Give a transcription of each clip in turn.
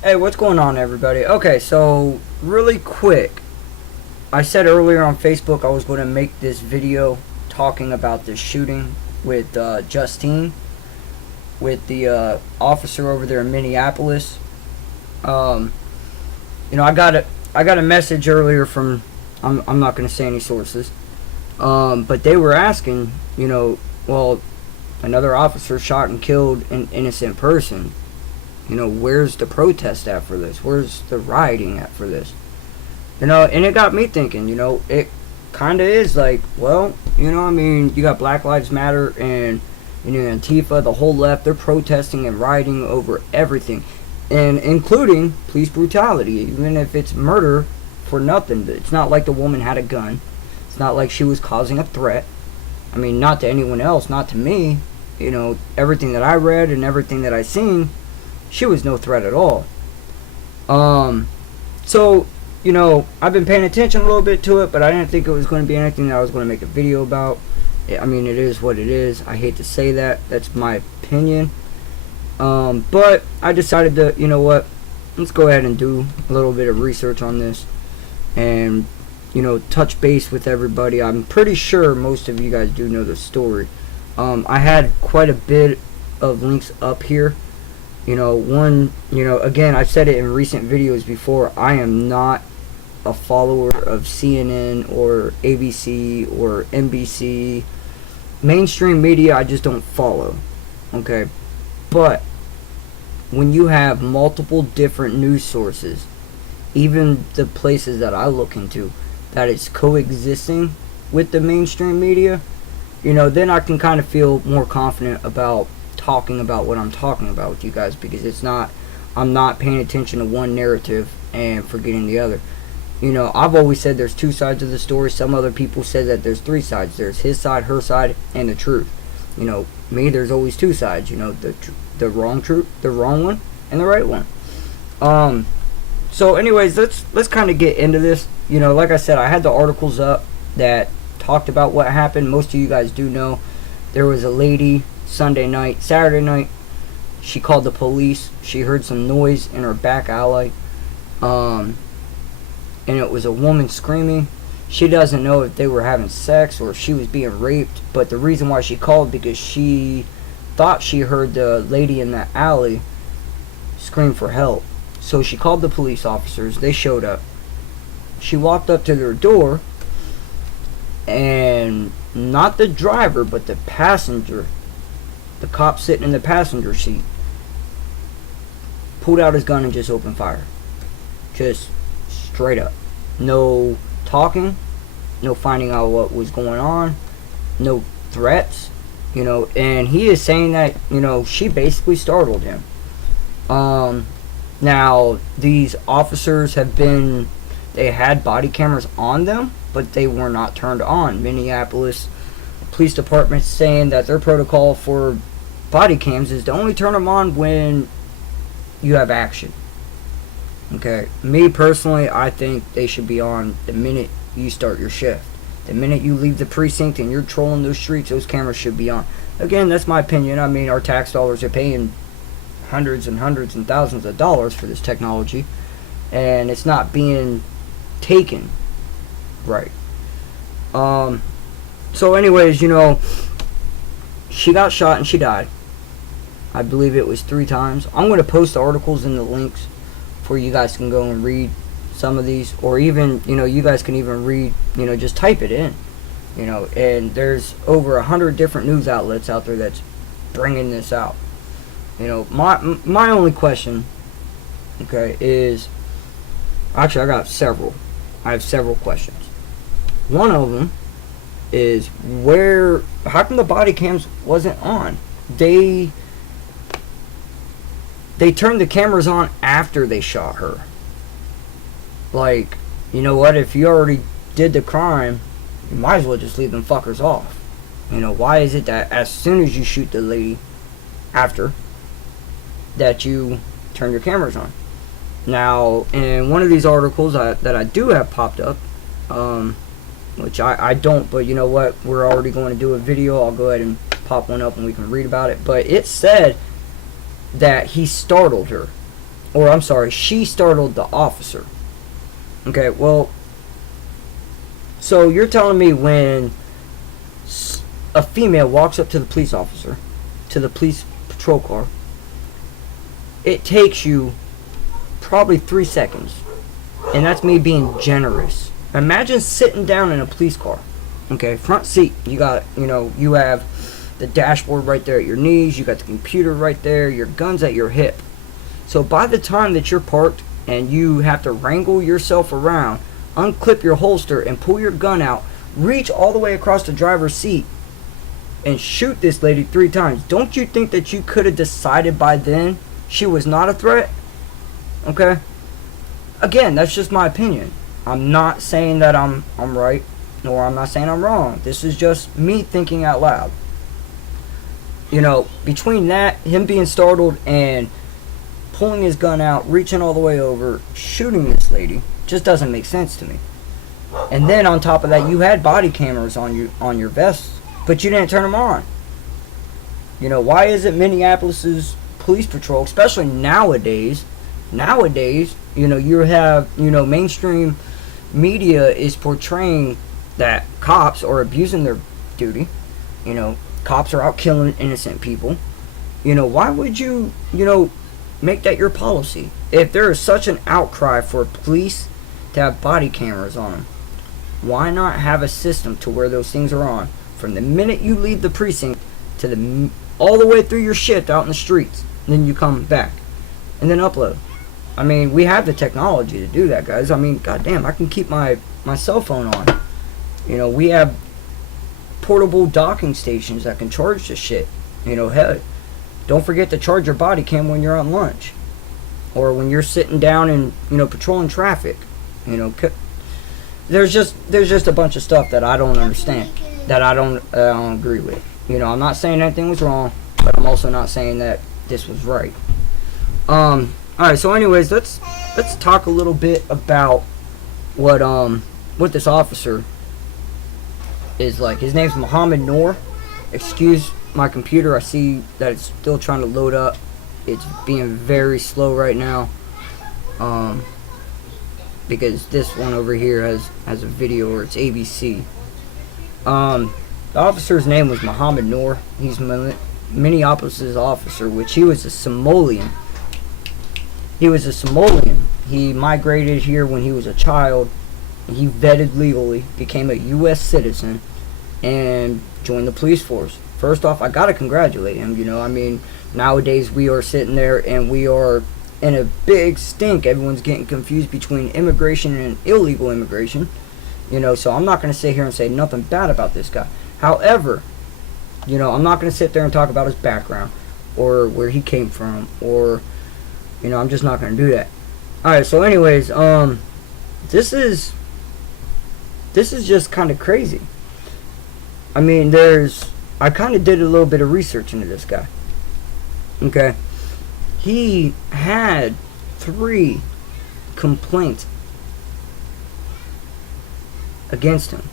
Hey, what's going on, everybody? Okay, so really quick, I said earlier on Facebook I was going to make this video talking about this shooting with Justine, with the officer over there in Minneapolis. Um, I got a message earlier from I'm not going to say any sources, but they were asking, well, another officer shot and killed an innocent person. Where's the protest at for this? Where's the rioting at for this? And it got me thinking, it kind of is like, well, you got Black Lives Matter and, Antifa, the whole left, they're protesting and rioting over everything, and including police brutality, even if it's murder for nothing. It's not like the woman had a gun. It's not like she was causing a threat. I mean, not to anyone else, not to me. Everything that I read and everything that I seen, she was no threat at all. So, I've been paying attention a little bit to it, but I didn't think it was going to be anything that I was going to make a video about. I mean, it is what it is. I hate to say that. That's my opinion. But I decided to, let's go ahead and do a little bit of research on this and, touch base with everybody. I'm pretty sure most of you guys do know the story. I had quite a bit of links up here. Again, I've said it in recent videos before, I am not a follower of CNN or ABC or NBC. Mainstream media, I just don't follow. Okay? But when you have multiple different news sources, even the places that I look into, that is coexisting with the mainstream media, then I can kind of feel more confident about talking about what I'm talking about with you guys, because I'm not paying attention to one narrative and forgetting the other. I've always said there's two sides of the story. Some other people said that there's three sides. There's his side, her side, and the truth. Me, there's always two sides. The wrong truth, the wrong one, and the right one. So anyways, let's kind of get into this. Like I said, I had the articles up that talked about what happened. Most of you guys do know there was a lady Saturday night, she called the police. She heard some noise in her back alley, and it was a woman screaming. She doesn't know if they were having sex or if she was being raped, but the reason why she called, because she thought she heard the lady in the alley scream for help. So she called the police officers. They showed up. She walked up to their door, and not the driver, but the passenger, the cop sitting in the passenger seat, pulled out his gun and just opened fire. Just straight up. No talking, no finding out what was going on, no threats, and he is saying that, she basically startled him. Now, these officers they had body cameras on them, but they were not turned on. Minneapolis Police Department saying that their protocol for body cams is to only turn them on when you have action. Okay, me personally, I think they should be on the minute you start your shift. The minute you leave the precinct and you're trolling those streets, those cameras should be on. Again, that's my opinion. I mean, our tax dollars are paying hundreds and hundreds and thousands of dollars for this technology, and it's not being taken right. So anyways, she got shot and she died. I believe it was 3 times. I'm going to post the articles and the links for you guys can go and read some of these, or even, you guys can even read, just type it in, and there's over 100 different news outlets out there that's bringing this out. My only question, okay, is, actually I got several. I have several questions. One of them is, how come the body cams wasn't on? They turned the cameras on after they shot her. Like, what, if you already did the crime, you might as well just leave them fuckers off. Why is it that as soon as you shoot the lady, after, that you turn your cameras on? Now, in one of these articles that I do have popped up, which I don't, but you know what, we're already going to do a video. I'll go ahead and pop one up and we can read about it. But it said that he startled her. or I'm sorry, she startled the officer. Okay, well, so you're telling me when a female walks up to the police officer, to the police patrol car, it takes you probably 3 seconds, and that's me being generous. Imagine sitting down in a police car, okay, front seat. You got, you have the dashboard right there at your knees, you got the computer right there, your gun's at your hip. So by the time that you're parked and you have to wrangle yourself around, unclip your holster and pull your gun out, reach all the way across the driver's seat and shoot this lady 3 times, don't you think that you could have decided by then she was not a threat? Okay? Again, that's just my opinion. I'm not saying that I'm right, nor I'm not saying I'm wrong. This is just me thinking out loud. Between that, him being startled, and pulling his gun out, reaching all the way over, shooting this lady, just doesn't make sense to me. And then on top of that, you had body cameras on your vest, but you didn't turn them on. Why isn't Minneapolis's police patrol, especially nowadays, you have, mainstream media is portraying that cops are abusing their duty. Cops are out killing innocent people. Why would you, make that your policy? If there is such an outcry for police to have body cameras on them, why not have a system to where those things are on from the minute you leave the precinct to all the way through your shift out in the streets, and then you come back and then upload? I mean, we have the technology to do that, guys. I mean, goddamn, I can keep my cell phone on. We have portable docking stations that can charge this shit. Hell, don't forget to charge your body cam when you're on lunch, or when you're sitting down and patrolling traffic. There's just a bunch of stuff that I don't understand, that I don't agree with. I'm not saying anything was wrong, but I'm also not saying that this was right. Alright, so anyways, let's talk a little bit about what this officer is like. His name's Muhammad Noor. Excuse my computer, I see that it's still trying to load up. It's being very slow right now. Because this one over here has a video, or it's ABC. The officer's name was Muhammad Noor. He's Minneapolis' officer, which he was a Somalian. He migrated here when he was a child. He vetted legally, became a U.S. citizen, and joined the police force. First off, I gotta congratulate him. I mean, nowadays we are sitting there and we are in a big stink. Everyone's getting confused between immigration and illegal immigration. So I'm not gonna sit here and say nothing bad about this guy. However, I'm not gonna sit there and talk about his background or where he came from, or I'm just not gonna do that. Alright, so anyways, this is just kind of crazy. I mean, I kind of did a little bit of research into this guy. Okay, he had 3 complaints against him.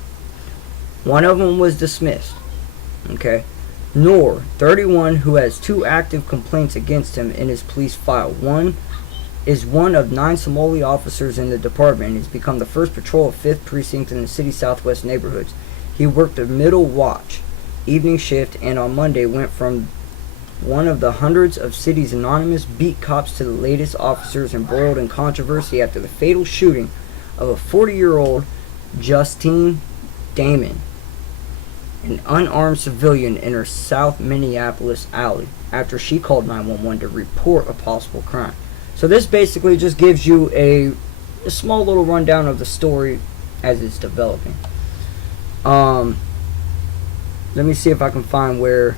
One of them was dismissed. Okay, Noor, 31, who has 2 active complaints against him in his police file. One is one of 9 Somali officers in the department, and has become the first patrol of 5th Precinct in the city's southwest neighborhoods. He worked a middle watch, evening shift, and on Monday went from one of the hundreds of city's anonymous beat cops to the latest officers embroiled in controversy after the fatal shooting of a 40-year-old Justine Damon, an unarmed civilian in her South Minneapolis alley, after she called 911 to report a possible crime. So this basically just gives you a small little rundown of the story as it's developing. Let me see if I can find where,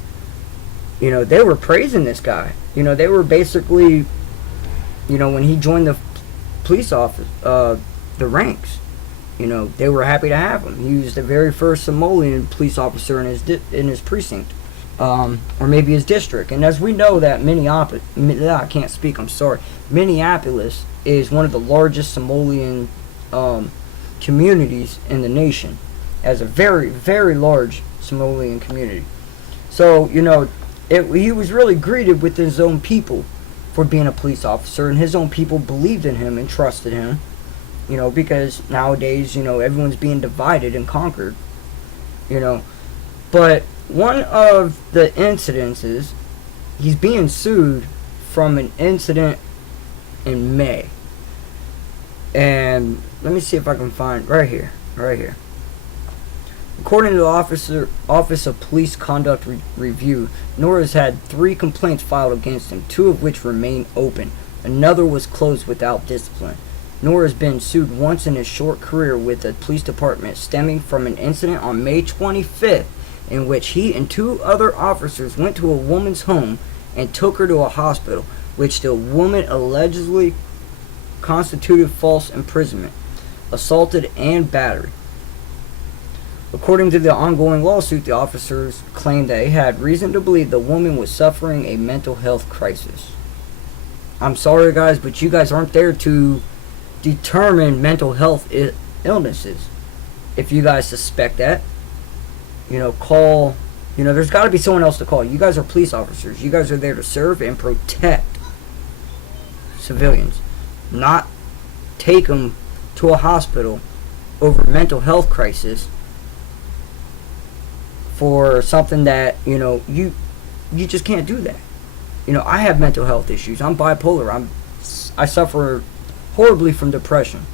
they were praising this guy. They were basically, when he joined the police office, the ranks, they were happy to have him. He was the very first Somalian police officer in his precinct, or maybe his district. And as we know that Minneapolis is one of the largest Somalian communities in the nation, as a very, very large Somalian community. So, he was really greeted with his own people for being a police officer, and his own people believed in him and trusted him. Because nowadays, everyone's being divided and conquered. But one of the incidences, he's being sued from an incident in May. And let me see if I can find right here. According to the Office of Police Conduct Review, Noor has had 3 complaints filed against him, 2 of which remain open. Another was closed without discipline. Noor has been sued once in his short career with the police department, stemming from an incident on May 25th in which he and 2 other officers went to a woman's home and took her to a hospital, which the woman allegedly constituted false imprisonment, assaulted, and battery. According to the ongoing lawsuit, the officers claimed they had reason to believe the woman was suffering a mental health crisis. I'm sorry, guys, but you guys aren't there to determine mental health illnesses. If you guys suspect that, call. There's got to be someone else to call. You guys are police officers. You guys are there to serve and protect civilians, not take them to a hospital over mental health crisis for something that you just can't do that. I have mental health issues. I'm bipolar. I suffer horribly from depression.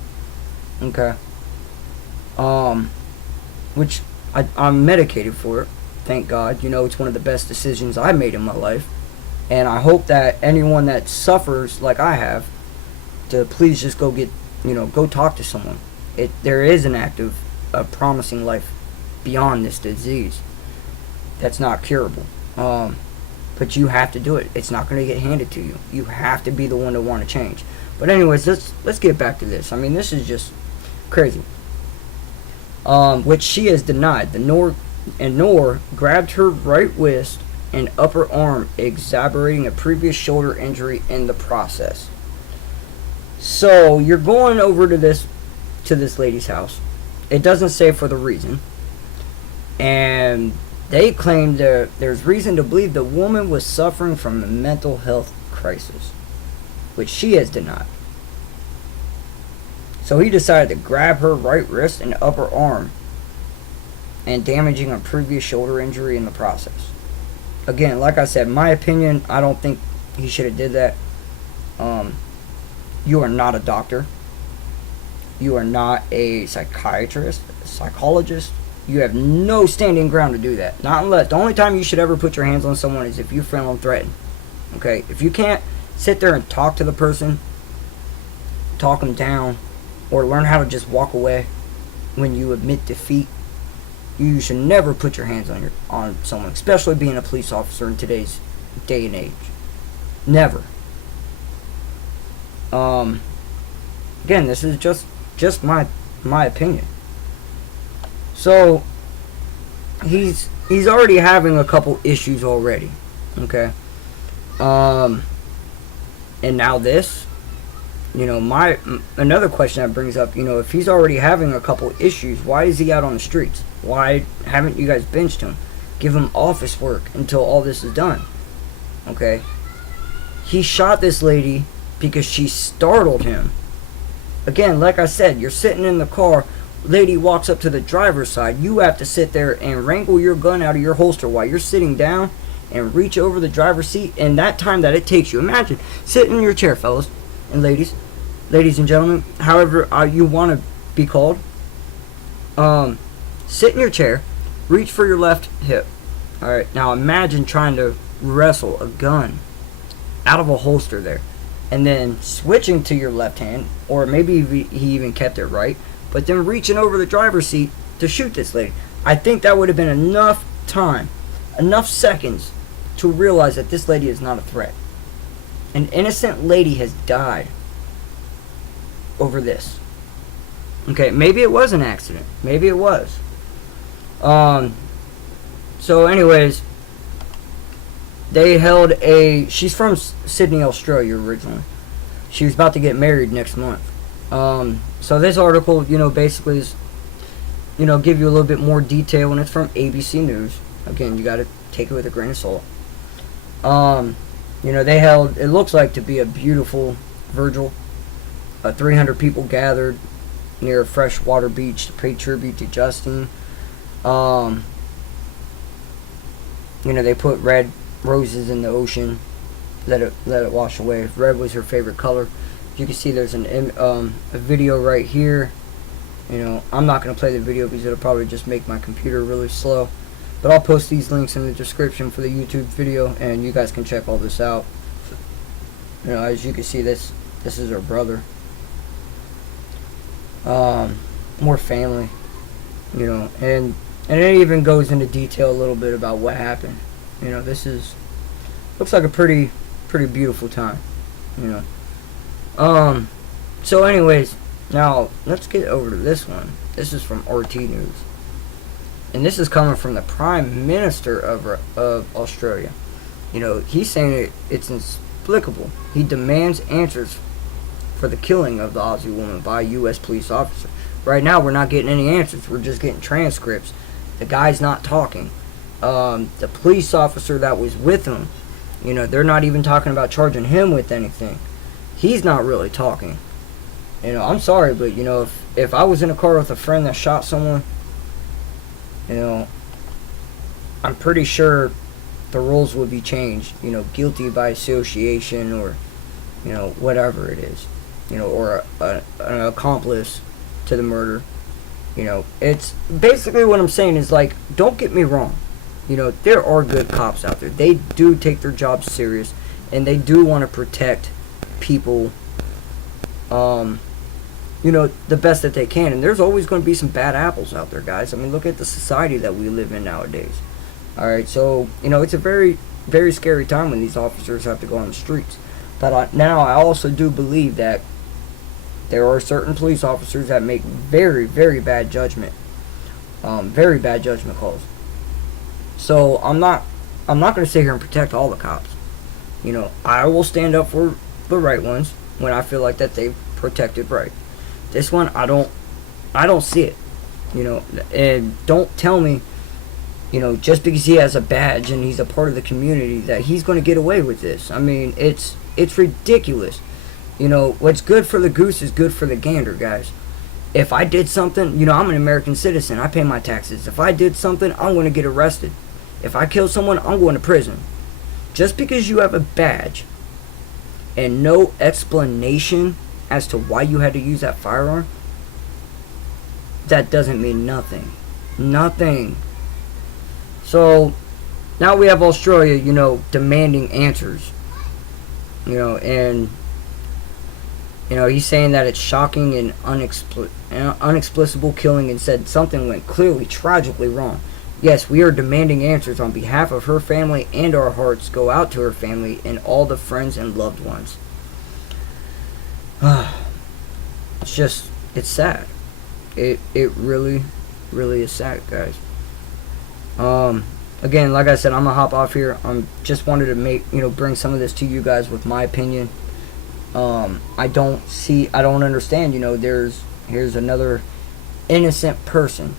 Okay. Which I'm medicated for it. Thank God. It's one of the best decisions I made in my life, and I hope that anyone that suffers like I have, to please just go talk to someone. There is an act of promising life beyond this disease that's not curable. But you have to do it. It's not going to get handed to you. You have to be the one to want to change. But anyways, let's get back to this. I mean, this is just crazy. Which she has denied. Noor grabbed her right wrist and upper arm, exacerbating a previous shoulder injury in the process. So you're going over to this lady's house. It doesn't say for the reason, and they claim there's reason to believe the woman was suffering from a mental health crisis, which she has denied. So he decided to grab her right wrist and upper arm, and damaging a previous shoulder injury in the process. Again, like I said, my opinion, I don't think he should have did that. You are not a doctor. You are not a psychiatrist, a psychologist. You have no standing ground to do that. Not unless, the only time you should ever put your hands on someone is if you feel them threatened. Okay? If you can't sit there and talk to the person, talk them down, or learn how to just walk away when you admit defeat, you should never put your hands on someone, especially being a police officer in today's day and age. Never. Again, this is just my opinion. So he's already having a couple issues already. Okay. And now this, another question that brings up, if he's already having a couple issues, why is he out on the streets? Why haven't you guys benched him? Give him office work until all this is done. Okay? He shot this lady because she startled him. Again, like I said, you're sitting in the car, lady walks up to the driver's side, you have to sit there and wrangle your gun out of your holster while you're sitting down and reach over the driver's seat, and that time that it takes you. Imagine sitting in your chair, fellas and ladies and gentlemen, however you want to be called. Sit in your chair, reach for your left hip. Alright, now imagine trying to wrestle a gun out of a holster there, and then switching to your left hand, or maybe he even kept it right, but then reaching over the driver's seat to shoot this lady. I think that would have been enough time, enough seconds to realize that this lady is not a threat. An innocent lady has died over this. Okay, maybe it was an accident. Maybe it was. So anyways, they held she's from Sydney, Australia originally. She was about to get married next month. So this article, basically is, give you a little bit more detail, and it's from ABC News. Again, you got to take it with a grain of salt. They held, it looks like to be a beautiful Virgil. 300 people gathered near a freshwater beach to pay tribute to Justine. They put red roses in the ocean, let it wash away. Red was her favorite color. You can see there's a video right here. I'm not going to play the video because it'll probably just make my computer really slow. But I'll post these links in the description for the YouTube video, and you guys can check all this out. As you can see, this is her brother. More family, and it even goes into detail a little bit about what happened. This looks like a pretty beautiful time. So anyways, now let's get over to this one. This is from RT News, and this is coming from the Prime Minister of Australia. He's saying it's inexplicable. He demands answers for the killing of the Aussie woman by a U.S. police officer. Right now, we're not getting any answers. We're just getting transcripts. The guy's not talking. The police officer that was with him, they're not even talking about charging him with anything. He's not really talking. I'm sorry, but, if I was in a car with a friend that shot someone, I'm pretty sure the rules would be changed. Guilty by association, or, whatever it is. Or an accomplice to the murder. It's basically what I'm saying is, like, don't get me wrong. There are good cops out there. They do take their job serious, and they do want to protect people, the best that they can. And there's always going to be some bad apples out there, guys. I mean, look at the society that we live in nowadays. Alright, so, it's a very, very scary time when these officers have to go on the streets. But now I also do believe that there are certain police officers that make very, very bad judgment. Very bad judgment calls. So I'm not going to sit here and protect all the cops. I will stand up for the right ones when I feel like that they've protected right. This one, I don't see it. And don't tell me, just because he has a badge and he's a part of the community, that he's going to get away with this. I mean, it's ridiculous. What's good for the goose is good for the gander, guys. If I did something, I'm an American citizen. I pay my taxes. If I did something, I'm going to get arrested. If I kill someone, I'm going to prison. Just because you have a badge and no explanation as to why you had to use that firearm, that doesn't mean nothing. Nothing. So, now we have Australia, demanding answers. And he's saying that it's shocking and unexplicable killing, and said something went clearly tragically wrong. Yes, we are demanding answers on behalf of her family, and our hearts go out to her family and all the friends and loved ones. It's sad. It really, really is sad, guys. Again, like I said, I'm gonna hop off here. Just wanted to bring some of this to you guys with my opinion. I don't understand, here's another innocent person.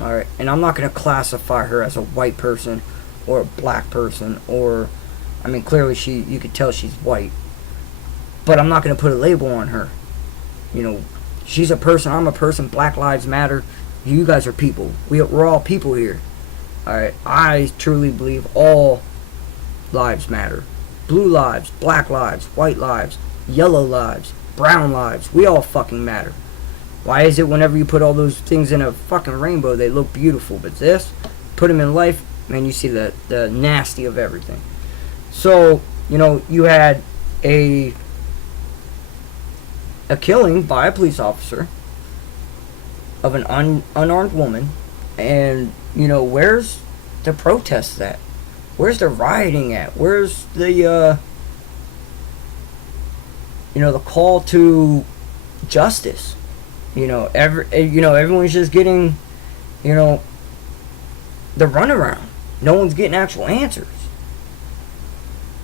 Alright, and I'm not going to classify her as a white person or a black person, or, I mean, clearly you could tell she's white, but I'm not going to put a label on her. She's a person, I'm a person, Black Lives Matter, you guys are people. We're all people here. Alright, I truly believe all lives matter. Blue lives, black lives, white lives, yellow lives, brown lives. We all fucking matter. Why is it whenever you put all those things in a fucking rainbow, they look beautiful? But this, put them in life, man, you see the nasty of everything. So, you had a killing by a police officer of an unarmed woman. And, where's the protests at? Where's the rioting at? Where's the, the call to justice? Everyone's just getting, the runaround. No one's getting actual answers.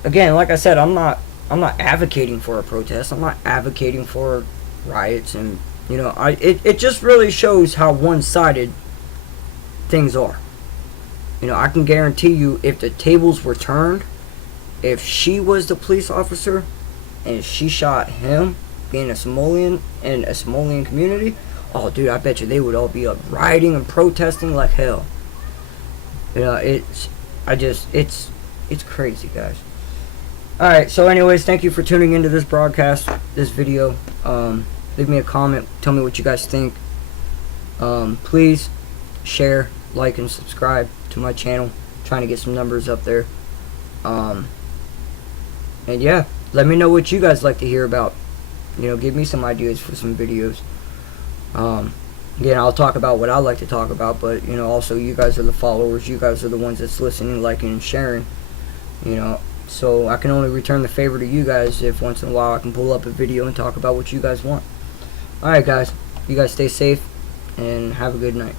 Again, like I said, I'm not advocating for a protest. I'm not advocating for riots, and it just really shows how one-sided things are. I can guarantee you, if the tables were turned if she was the police officer and she shot him, being a Somalian in a Somalian community, oh dude, I bet you they would all be up rioting and protesting like hell. You know, it's crazy, guys. Alright, so anyways, thank you for tuning into this broadcast, this video. Leave me a comment, tell me what you guys think. Please share, like, and subscribe to my channel. I'm trying to get some numbers up there. And yeah, let me know what you guys like to hear about. You know, give me some ideas for some videos. Again, I'll talk about what I like to talk about, but you know, also you guys are the followers. You guys are the ones that's listening, liking, and sharing. You know, so I can only return the favor to you guys if once in a while I can pull up a video and talk about what you guys want. Alright guys, you guys stay safe and have a good night.